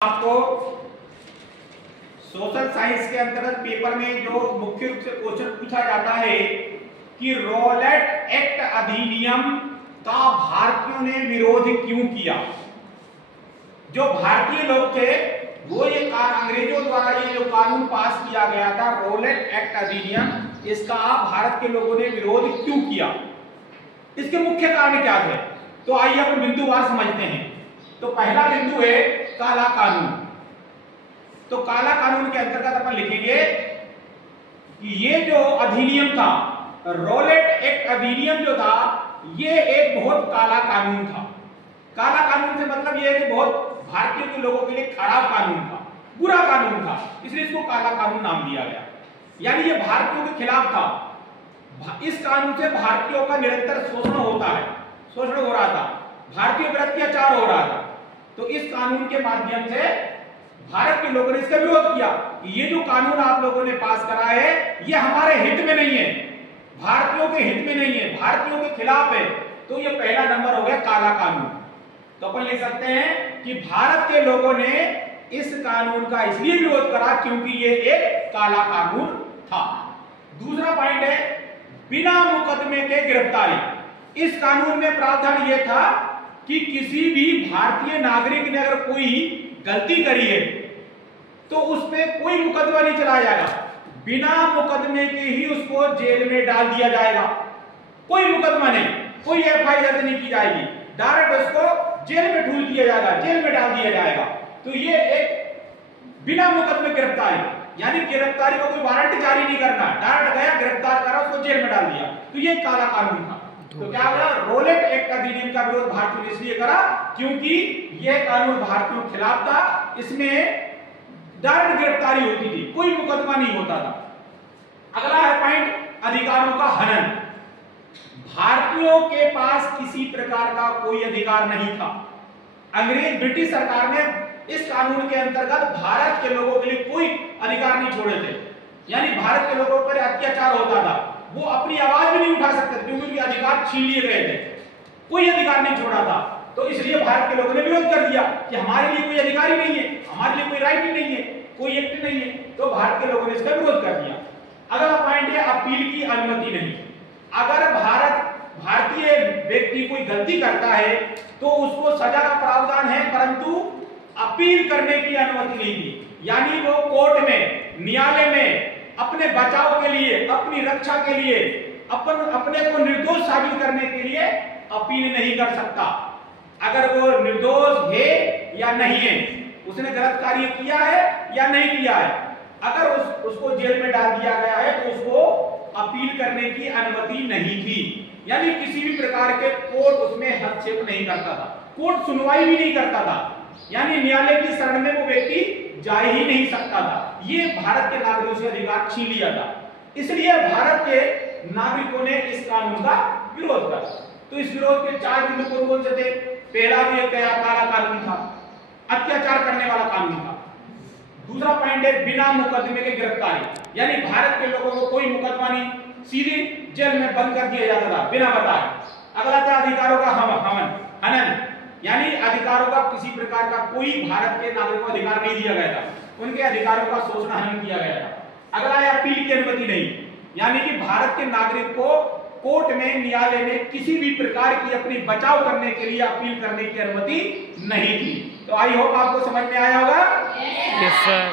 आपको social science के अंतर्गत पेपर में जो मुख्य रूप से क्वेश्चन पूछा जाता है कि रॉलेट एक्ट अधिनियम का भारतीयों ने विरोध क्यों किया। जो भारतीय लोग थे वो ये अंग्रेजों द्वारा ये जो कानून पास किया गया था रॉलेट एक्ट अधिनियम, इसका भारत के लोगों ने विरोध क्यों किया, इसके मुख्य कारण क्या थे। तो आइए अपन बिंदुवार समझते हैं। तो पहला बिंदु है काला कानून। तो काला कानून के अंतर्गत अपन लिखेंगे कि ये जो अधिनियम था रॉलेट एक्ट अधिनियम जो था ये एक बहुत काला कानून था। काला कानून से मतलब ये है कि बहुत भारतीय के लोगों के लिए खराब कानून था, बुरा कानून था, इसलिए इसको काला कानून नाम दिया गया। यानी ये भारतीयों के खिलाफ था। इस कानून से भारतीयों का निरंतर शोषण होता है, शोषण हो रहा था, भारतीयों पर अत्याचार हो रहा था। तो इस कानून के माध्यम से भारत के लोगों ने इसका विरोध किया कि ये जो कानून आप लोगों ने पास करा है ये हमारे हित में नहीं है, भारतीयों के हित में नहीं है, भारतीयों के खिलाफ है। तो ये पहला नंबर हो गया काला कानून। तो अपन लिख सकते हैं कि भारत के लोगों ने इस कानून का इसलिए विरोध करा क्योंकि ये एक काला कानून था। दूसरा पॉइंट है बिना मुकदमे के गिरफ्तारी। इस कानून में प्रावधान यह था कि किसी भी भारतीय नागरिक ने अगर कोई गलती करी है तो उस पर कोई मुकदमा नहीं चलाया जाएगा, बिना मुकदमे के ही उसको जेल में डाल दिया जाएगा। कोई मुकदमा नहीं, कोई एफआईआर दर्ज नहीं की जाएगी, डायरेक्ट उसको जेल में ठूल दिया जाएगा, जेल में डाल दिया जाएगा। तो ये एक बिना मुकदमे गिरफ्तारी, यानी गिरफ्तारी को कोई वारंट जारी नहीं करना, डायरेक्ट गया गिरफ्तार करा उसको जेल में डाल दिया। तो ये काला कानून था। तो क्या हुआ, रॉलेट एक्ट अधिनियम का विरोध भारतीयों ने इसलिए करा क्योंकि यह कानून भारतीयों के खिलाफ था, इसमें डायरेक्ट गिरफ्तारी होती थी, कोई मुकदमा नहीं होता था। अगला है पॉइंट अधिकारों का हनन। भारतीयों के पास किसी प्रकार का कोई अधिकार नहीं था। अंग्रेज ब्रिटिश सरकार ने इस कानून के अंतर्गत भारत के लोगों के लिए कोई अधिकार नहीं छोड़े थे, यानी भारत के लोगों पर अत्याचार होता था, वो अपनी आवाज भी नहीं उठा सकते थे क्योंकि उनके अधिकार छीन लिए गए थे, कोई अधिकार नहीं छोड़ा था। तो इसलिए भारत के लोगों ने विरोध कर दिया कि हमारे लिए कोई अधिकार ही नहीं है, हमारे लिए कोई राइट ही नहीं है, कोई एक्ट नहीं है। तो भारत के लोगों ने इसका विरोध कर दिया। अगला पॉइंट है अपील की अनुमति नहीं। अगर भारतीय व्यक्ति कोई गलती करता है तो उसको सजा का प्रावधान है, परंतु अपील करने की अनुमति नहीं दी। यानी वो कोर्ट में, न्यायालय में अपने बचाव के लिए, अपनी रक्षा के लिए, अपने को निर्दोष साबित करने के लिए अपील नहीं कर सकता। अगर वो निर्दोष है या नहीं है, उसने गलत कार्य किया है या नहीं किया है, अगर उसको जेल में डाल दिया गया है तो उसको अपील करने की अनुमति नहीं थी। यानी किसी भी प्रकार के कोर्ट उसमें हस्तक्षेप नहीं करता था, कोर्ट सुनवाई भी नहीं करता था, यानी न्यायालय की शरण में वो व्यक्ति जा ही नहीं सकता था। ये भारत के नागरिकों से अधिकार छीन लिया था, इसलिए भारत के नागरिकों ने इस कानून का विरोध करा। तो इस विरोध के चार बिंदु कौन से थे। पहला भी एक काला कानून था, अत्याचार करने वाला कानून था। दूसरा पॉइंट है बिना मुकदमे के गिरफ्तारी, यानी भारत के लोगों को कोई मुकदमा नहीं, सीधे जेल में बंद कर दिया जाता था बिना बताए। अगला था अधिकारों का हनन, यानी अधिकारों का किसी प्रकार का कोई भारत के नागरिकों को अधिकार नहीं दिया गया था, उनके अधिकारों का शोषण हनन किया गया था। अगला है अपील की अनुमति नहीं, यानी कि भारत के नागरिक को कोर्ट में, न्यायालय में किसी भी प्रकार की अपनी बचाव करने के लिए अपील करने की अनुमति नहीं थी। तो आई होप आपको समझ में आया होगा। Yes sir.